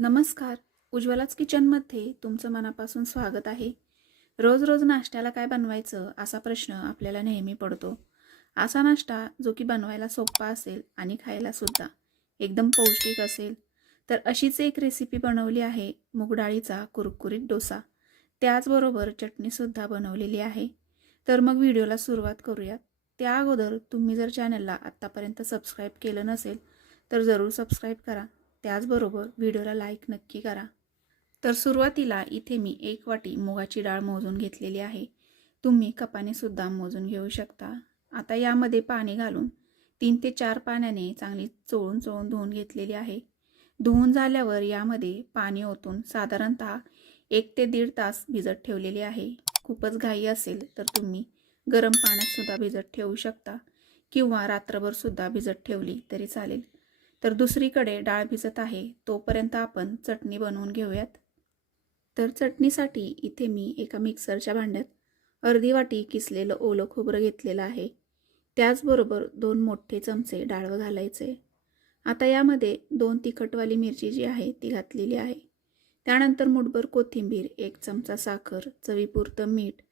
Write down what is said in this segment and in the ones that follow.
नमस्कार. उज्ज्वलाच किचनमध्ये तुमचं मनापासून स्वागत आहे. रोज रोज नाश्त्याला काय बनवायचं असा प्रश्न आपल्याला नेहमी पडतो. असा नाश्ता जो की बनवायला सोपा असेल आणि खायला सुद्धा एकदम पौष्टिक असेल तर अशीच एक रेसिपी बनवली आहे मुगडाळीचा कुरकुरीत डोसा. त्याचबरोबर चटणीसुद्धा बनवलेली आहे. तर मग व्हिडिओला सुरुवात करूयात. त्या अगोदर तुम्ही जर चॅनलला आत्तापर्यंत सबस्क्राईब केलं नसेल तर जरूर सबस्क्राईब करा. त्याचबरोबर व्हिडिओला लाईक नक्की करा. तर सुरुवातीला इथे मी एक वाटी मुगाची डाळ मोजून घेतलेली आहे. तुम्ही कपाने सुद्धा मोजून घेऊ शकता. आता यामध्ये पाणी घालून तीन ते चार पाण्याने चांगली चोळून चोळून धुवून घेतलेली आहे. धुवून झाल्यावर यामध्ये पाणी ओतून साधारणतः एक ते दीड तास भिजत ठेवलेली आहे. खूपच घाई असेल तर तुम्ही गरम पाण्यात सुद्धा भिजत ठेवू शकता किंवा रात्रभरसुद्धा भिजत ठेवली तरी चालेल. तर दुसरीकडे डाळ भिजत आहे तोपर्यंत आपण चटणी बनवून घेऊयात. तर चटणीसाठी इथे मी एका मिक्सरच्या भांड्यात अर्धी वाटी किसलेलं ओलं खोबरं घेतलेलं आहे. त्याचबरोबर दोन मोठे चमचे डाळवं घालायचे. आता यामध्ये दोन तिखटवाली मिरची जी आहे ती घातलेली आहे. त्यानंतर मुठभर कोथिंबीर एक चमचा साखर चवीपुरतं मीठ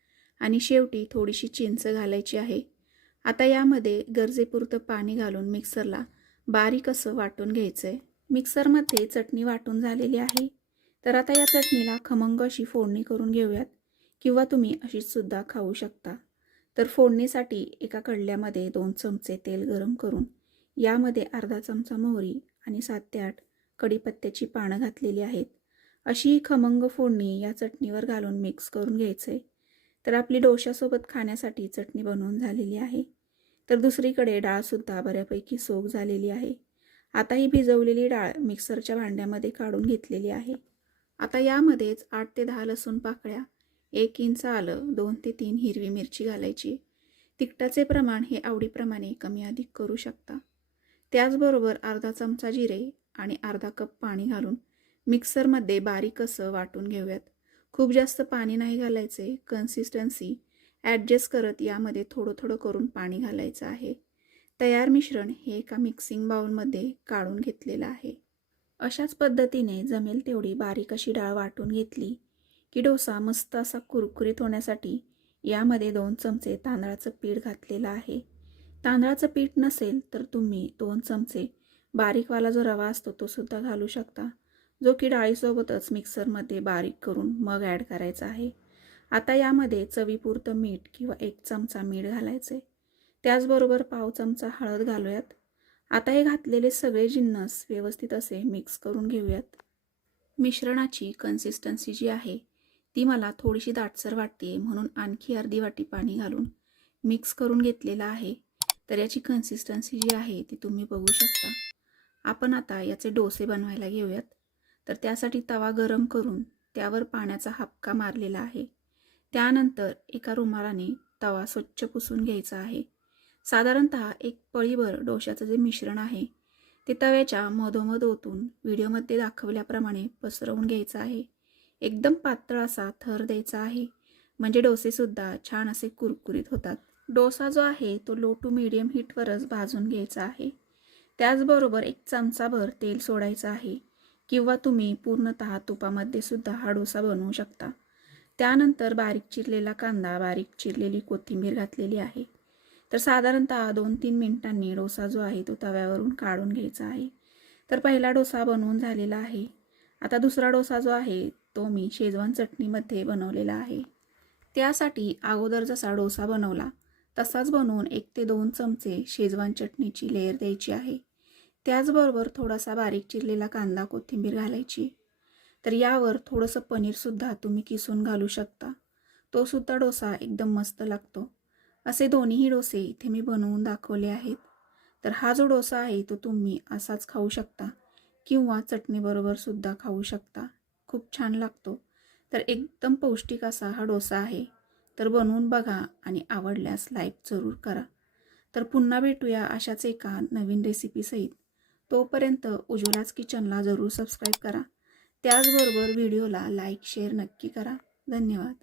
आणि शेवटी थोडीशी चिंच घालायची आहे. आता यामध्ये गरजेपुरतं पाणी घालून मिक्सरला बारीक असं वाटून घ्यायचं आहे मिक्सरमध्ये चटणी वाटून झालेली आहे. तर आता या चटणीला खमंग अशी फोडणी करून घेऊयात किंवा तुम्ही अशीचसुद्धा खाऊ शकता. तर फोडणीसाठी एका कडल्यामध्ये दोन चमचे तेल गरम करून यामध्ये अर्धा चमचा मोहरी आणि सात ते आठ कढीपत्त्याची पानं घातलेली आहेत. अशी खमंग फोडणी या चटणीवर घालून मिक्स करून घ्यायचं आहे तर आपली डोशासोबत खाण्यासाठी चटणी बनवून झालेली आहे. तर दुसरीकडे डाळसुद्धा बऱ्यापैकी सोक झालेली आहे. आता ही भिजवलेली डाळ मिक्सरच्या भांड्यामध्ये काढून घेतलेली आहे. आता यामध्येच आठ ते दहा लसूण पाकळ्या एक इंच आलं दोन ते तीन हिरवी मिरची घालायची. तिखटाचे प्रमाण हे आवडीप्रमाणे कमी अधिक करू शकता. त्याचबरोबर अर्धा चमचा जिरे आणि अर्धा कप पाणी घालून मिक्सरमध्ये बारीक असं वाटून घेऊयात. खूप जास्त पाणी नाही घालायचे कन्सिस्टन्सी ॲडजस्ट करत यामध्ये थोडं थोडं करून पाणी घालायचं आहे. तयार मिश्रण हे एका मिक्सिंग बाउलमध्ये काढून घेतलेलं आहे. अशाच पद्धतीने जमेल तेवढी बारीक अशी डाळ वाटून घेतली की डोसा मस्त असा कुरकुरीत होण्यासाठी यामध्ये दोन चमचे तांदळाचं पीठ घातलेलं आहे. तांदळाचं पीठ नसेल तर तुम्ही दोन चमचे बारीकवाला जो रवा असतो तो सुद्धा घालू शकता जो की डाळीसोबतच मिक्सरमध्ये बारीक करून मग ॲड करायचा आहे. आता यामध्ये चवीपुरतं मीठ किंवा एक चमचा मीठ घालायचं. आहे त्याचबरोबर पाव चमचा हळद घालूयात. आता हे घातलेले सगळे जिन्नस व्यवस्थित असे मिक्स करून घेऊयात. मिश्रणाची कन्सिस्टन्सी जी आहे ती मला थोडीशी दाटसर वाटते म्हणून आणखी अर्धी वाटी पाणी घालून मिक्स करून घेतलेलं आहे. तर याची कन्सिस्टन्सी जी आहे ती तुम्ही बघू शकता. आपण आता याचे डोसे बनवायला घेऊयात. तर त्यासाठी तवा गरम करून त्यावर पाण्याचा हपका मारलेला आहे. त्यानंतर एका रुमालाने तवा स्वच्छ पुसून घ्यायचा आहे. साधारणत एक पळीभर डोशाचं जे मिश्रण आहे ते तव्याच्या मधोमध ओतून व्हिडिओमध्ये दाखवल्याप्रमाणे पसरवून घ्यायचं आहे. एकदम पातळ असा थर द्यायचा आहे म्हणजे डोसेसुद्धा छान असे कुरकुरीत होतात. डोसा जो आहे तो लो टू मिडियम हीटवरच भाजून घ्यायचा आहे. त्याचबरोबर एक चमचाभर तेल सोडायचं आहे किंवा तुम्ही पूर्णतः तुपामध्ये सुद्धा हा डोसा बनवू शकता. त्यानंतर बारीक चिरलेला कांदा बारीक चिरलेली कोथिंबीर घातलेली आहे. तर साधारणतः दोन तीन मिनिटांनी डोसा जो आहे तो तव्यावरून काढून घ्यायचा आहे. तर पहिला डोसा बनवून झालेला आहे. आता दुसरा डोसा जो आहे तो मी शेजवान चटणीमध्ये बनवलेला आहे. त्यासाठी अगोदर जसा डोसा बनवला तसाच बनवून एक ते दोन चमचे शेजवान चटणीची लेअर द्यायची आहे. त्याचबरोबर थोडासा बारीक चिरलेला कांदा कोथिंबीर घालायची. तर यावर थोडंसं पनीरसुद्धा तुम्ही किसून घालू शकता. तोसुद्धा डोसा एकदम मस्त लागतो. असे दोन्हीही डोसे इथे मी बनवून दाखवले आहेत. तर हा जो डोसा आहे तो तुम्ही असाच खाऊ शकता किंवा चटणीबरोबरसुद्धा खाऊ शकता. खूप छान लागतो. तर एकदम पौष्टिक असा हा डोसा आहे. तर बनवून बघा आणि आवडल्यास लाईक जरूर करा. तर पुन्हा भेटूया अशाच एका नवीन रेसिपीसहित तोपर्यंत उज्ज्वलाच किचनला जरूर सबस्क्राईब करा. त्याचबरोबर व्हिडिओला लाईक शेअर नक्की करा. धन्यवाद.